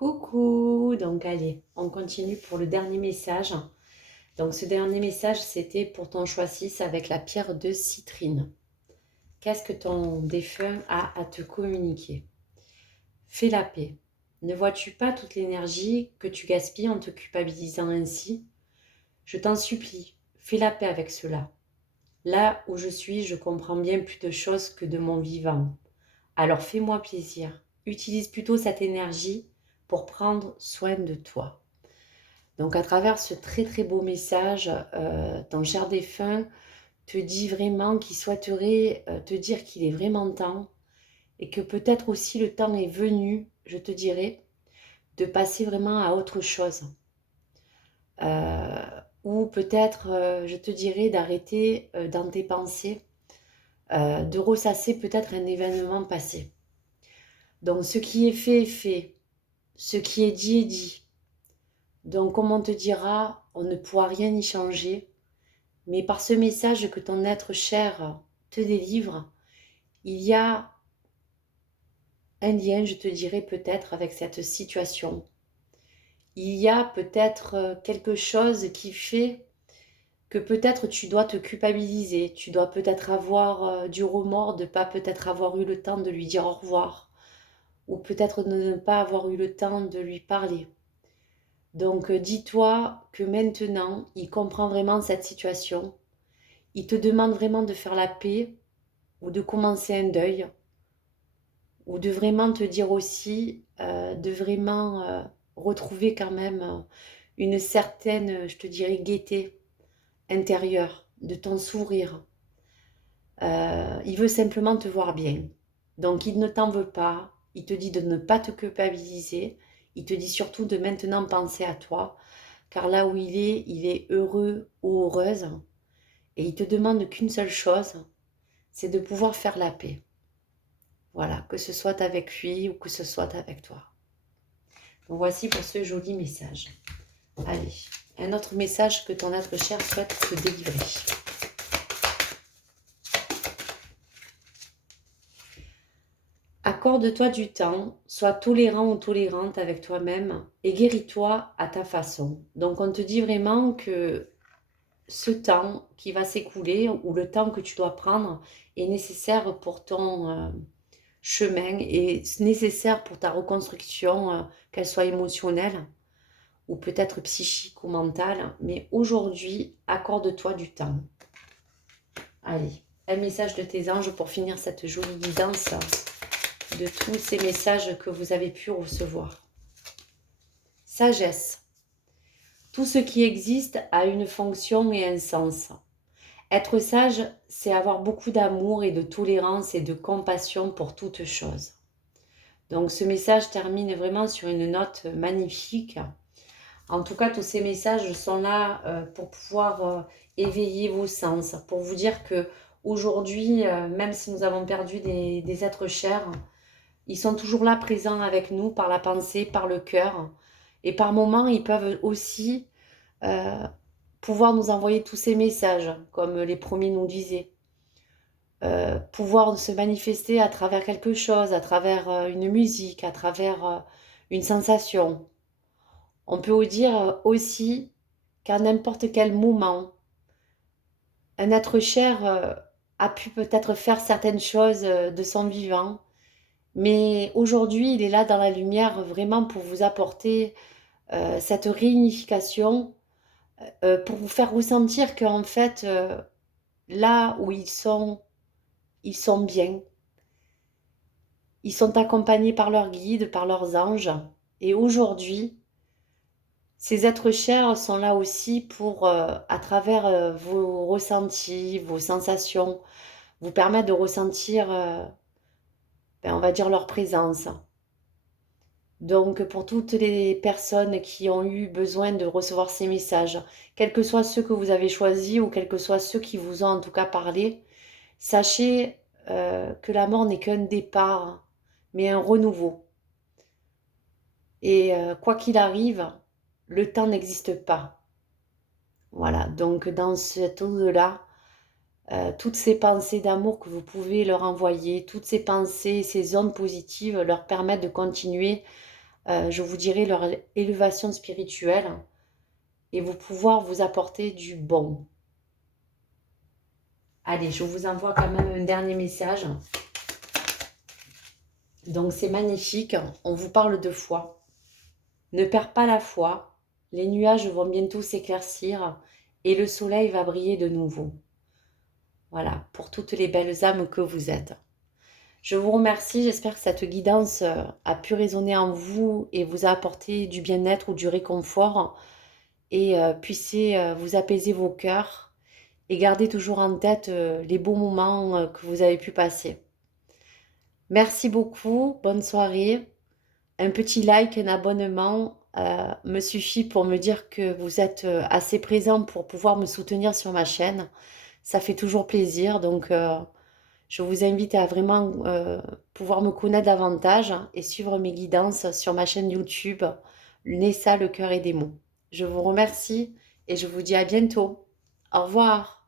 Coucou, donc allez, on continue pour le dernier message. Donc ce dernier message, c'était pour ton choix 6 avec la pierre de citrine. Qu'est-ce que ton défunt a à te communiquer? Fais la paix. Ne vois-tu pas toute l'énergie que tu gaspilles en te culpabilisant ainsi? Je t'en supplie, fais la paix avec cela. Là où je suis, je comprends bien plus de choses que de mon vivant. Alors fais-moi plaisir. Utilise plutôt cette énergie pour prendre soin de toi. Donc à travers ce très très beau message, ton cher défunt te dit vraiment qu'il souhaiterait te dire qu'il est vraiment temps et que peut-être aussi le temps est venu, je te dirais, de passer vraiment à autre chose. Ou peut-être, je te dirais, d'arrêter dans tes pensées, de ressasser peut-être un événement passé. Donc ce qui est fait est fait, ce qui est dit est dit. Donc comme on te dira, on ne pourra rien y changer. Mais par ce message que ton être cher te délivre, il y a un lien, je te dirais peut-être, avec cette situation. Il y a peut-être quelque chose qui fait que peut-être tu dois te culpabiliser, tu dois peut-être avoir du remords de ne pas peut-être avoir eu le temps de lui dire au revoir, ou peut-être de ne pas avoir eu le temps de lui parler. Donc dis-toi que maintenant, il comprend vraiment cette situation. Il te demande vraiment de faire la paix ou de commencer un deuil ou de vraiment te dire aussi, de vraiment retrouver quand même une certaine, je te dirais, gaieté intérieure, de ton sourire. Il veut simplement te voir bien. Donc il ne t'en veut pas, il te dit de ne pas te culpabiliser, il te dit surtout de maintenant penser à toi, car là où il est heureux ou heureuse, et il te demande qu'une seule chose, c'est de pouvoir faire la paix. Voilà, que ce soit avec lui ou que ce soit avec toi. Donc voici pour ce joli message. Allez, un autre message que ton être cher souhaite te délivrer. Accorde-toi du temps, sois tolérant ou tolérante avec toi-même et guéris-toi à ta façon. Donc on te dit vraiment que ce temps qui va s'écouler ou le temps que tu dois prendre est nécessaire pour ton chemin et nécessaire pour ta reconstruction, qu'elle soit émotionnelle ou peut-être psychique ou mentale. Mais aujourd'hui, accorde-toi du temps. Allez, un message de tes anges pour finir cette jolie guidance de tous ces messages que vous avez pu recevoir. Sagesse. Tout ce qui existe a une fonction et un sens. Être sage, c'est avoir beaucoup d'amour et de tolérance et de compassion pour toute chose. Donc ce message termine vraiment sur une note magnifique. En tout cas, tous ces messages sont là pour pouvoir éveiller vos sens, pour vous dire que aujourd'hui, même si nous avons perdu des êtres chers, ils sont toujours là présents avec nous par la pensée, par le cœur. Et par moments, ils peuvent aussi euh, pouvoir nous envoyer tous ces messages, comme les premiers nous disaient. Pouvoir se manifester à travers quelque chose, à travers une musique, à travers une sensation. On peut dire aussi qu'à n'importe quel moment, un être cher a pu peut-être faire certaines choses de son vivant, mais aujourd'hui, il est là dans la lumière vraiment pour vous apporter cette réunification, pour vous faire ressentir qu'en fait, là où ils sont bien. Ils sont accompagnés par leurs guides, par leurs anges. Et aujourd'hui, ces êtres chers sont là aussi pour, à travers vos ressentis, vos sensations, vous permettre de ressentir, on va dire, leur présence. Donc, pour toutes les personnes qui ont eu besoin de recevoir ces messages, quels que soient ceux que vous avez choisis ou quels que soient ceux qui vous ont en tout cas parlé, sachez que la mort n'est qu'un départ, mais un renouveau. Et quoi qu'il arrive, le temps n'existe pas. Voilà, donc dans cet au-delà, toutes ces pensées d'amour que vous pouvez leur envoyer, toutes ces pensées, ces ondes positives leur permettent de continuer je vous dirais leur élévation spirituelle et vous pouvoir vous apporter du bon. Allez, je vous envoie quand même un dernier message. Donc c'est magnifique, on vous parle de foi. Ne perds pas la foi, les nuages vont bientôt s'éclaircir et le soleil va briller de nouveau. Voilà, pour toutes les belles âmes que vous êtes. Je vous remercie, j'espère que cette guidance a pu résonner en vous et vous a apporté du bien-être ou du réconfort et puissiez vous apaiser vos cœurs et garder toujours en tête les beaux moments que vous avez pu passer. Merci beaucoup, bonne soirée. Un petit like, un abonnement me suffit pour me dire que vous êtes assez présent pour pouvoir me soutenir sur ma chaîne. Ça fait toujours plaisir, donc je vous invite à vraiment pouvoir me connaître davantage et suivre mes guidances sur ma chaîne YouTube, Nessa, le cœur et des mots. Je vous remercie et je vous dis à bientôt. Au revoir.